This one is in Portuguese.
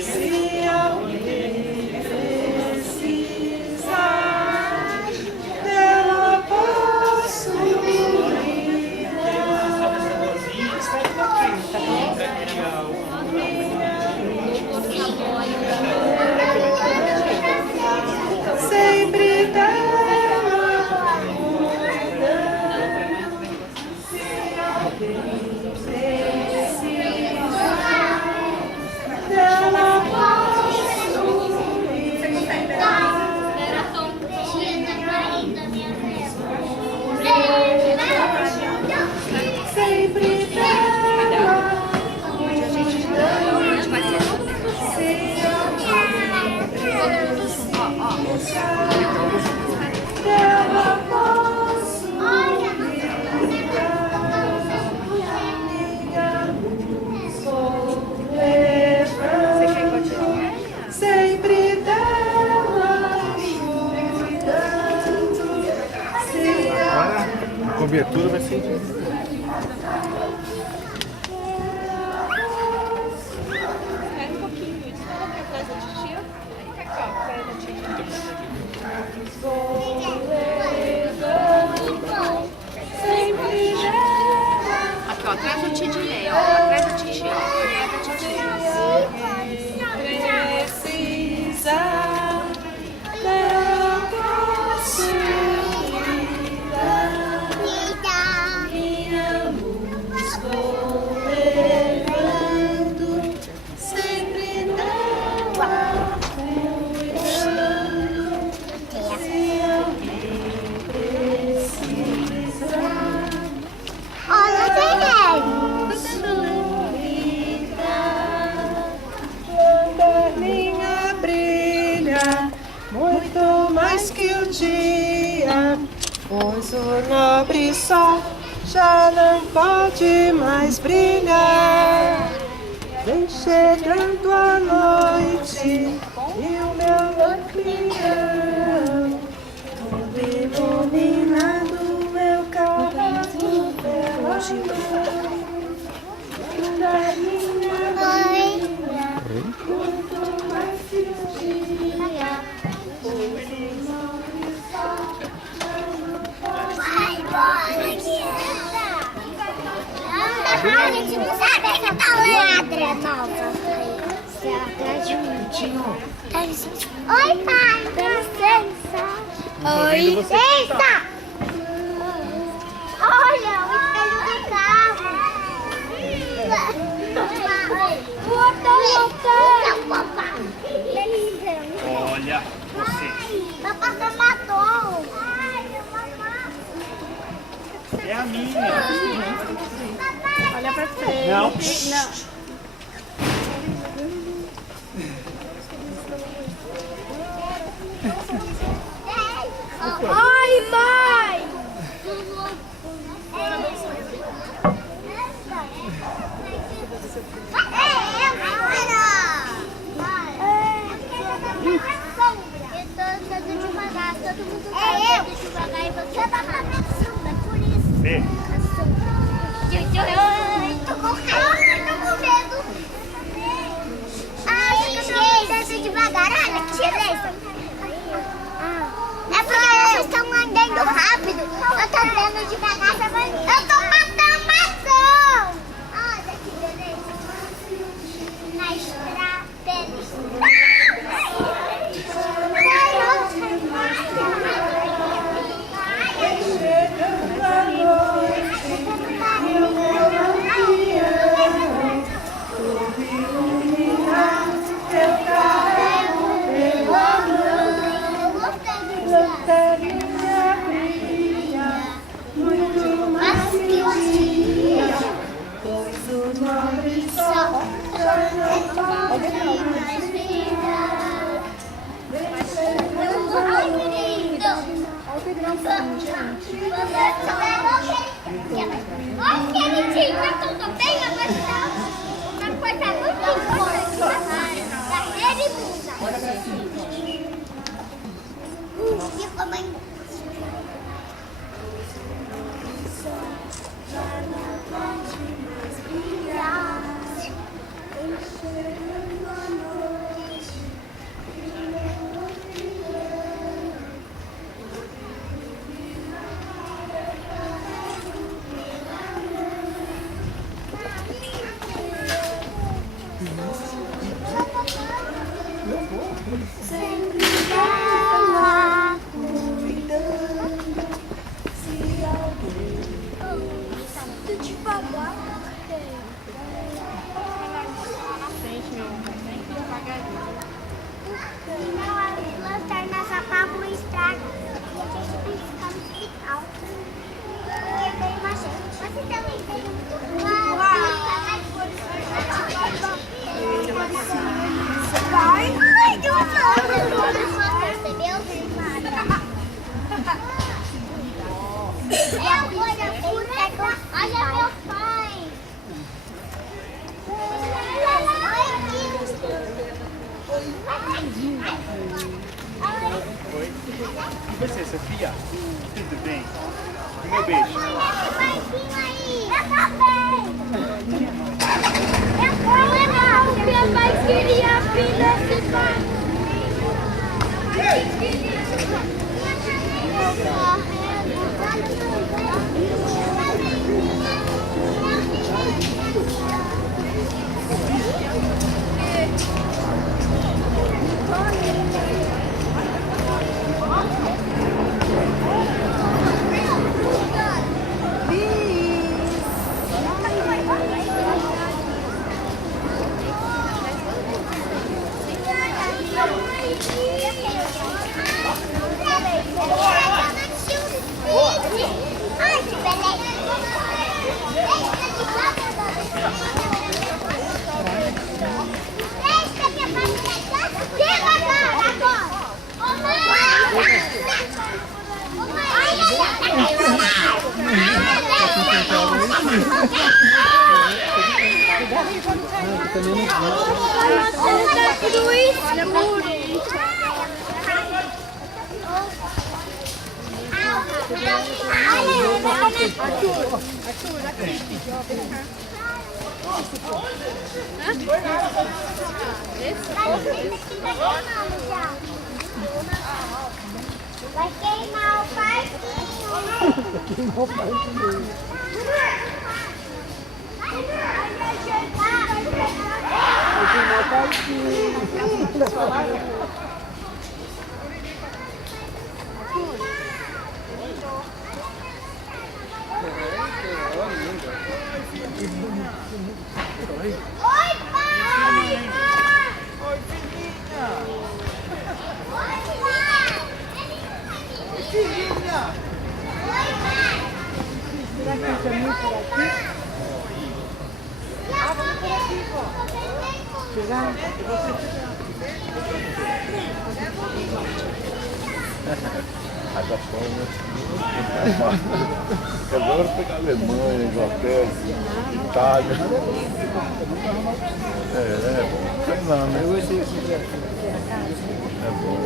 Se alguém precisar dela, posso sempre dela se alguém precisar dela, posso sempre dela dela posso sou levando sempre dela cuidando. Agora a cobertura vai ser de... Espera um pouquinho, isso não vai atrás da titia? Fica aqui, ó, perto da titia. Aqui, ó, atrás do titia, ó, atrás da titia, ó, atrás da titia. Precisar dela posso cuidar. Minha luz vou levando sempre dela cuidando. Se alguém precisar, Olha, lanterninha brilha muito mais que o dia, pois o nobre sol já não pode mais brilhar. Vem chegando a noite e o meu lampião, tudo iluminado, eu carrego pela mão. Lanterninha brilha muito mais que o dia, pois o nobre sol já não pode. a gente não sabe essa palavra nova. Atrás de mim. Oi, pai. Dá licença. Oi. Licença. Olha, o espelho do carro. Olha, você. Papai você matou. É a minha. Olha pra frente. Não. Ai, mãe. Vê. Tô com medo. Ai, eu tô devagar. Olha, que tira isso. É porque vocês estão andando rápido. Eu tô andando devagar. Eu tô matando maçã. Olha que beleza. Na estrada. Chegando a noite e o meu lampião, tudo iluminado, eu carrego pela mão. Lanterninha brilha muito mais que o dia, pois o nobre sol já não pode mais brilhar. Vem chegando a noite. Olha, queridinho, tá tudo bem? Uma coisa muito importante. Carreira e blusa. E como é? Já não pode mais brilhar. Enxergando a noite. E você, Sofia? Tudo bem? Meu beijo. Minha mãe queria vir nesse parque. Vai queimar o parquinho. Oi, pai! Oi, filhinha! Oi, pai! Filhinha! Oi, pai! Será que isso é muito por aqui? Vamos por aqui, pô. Chegar? Haja fome. Agora pegar Alemanha, Inglaterra, Itália. Sei não, né? É bom.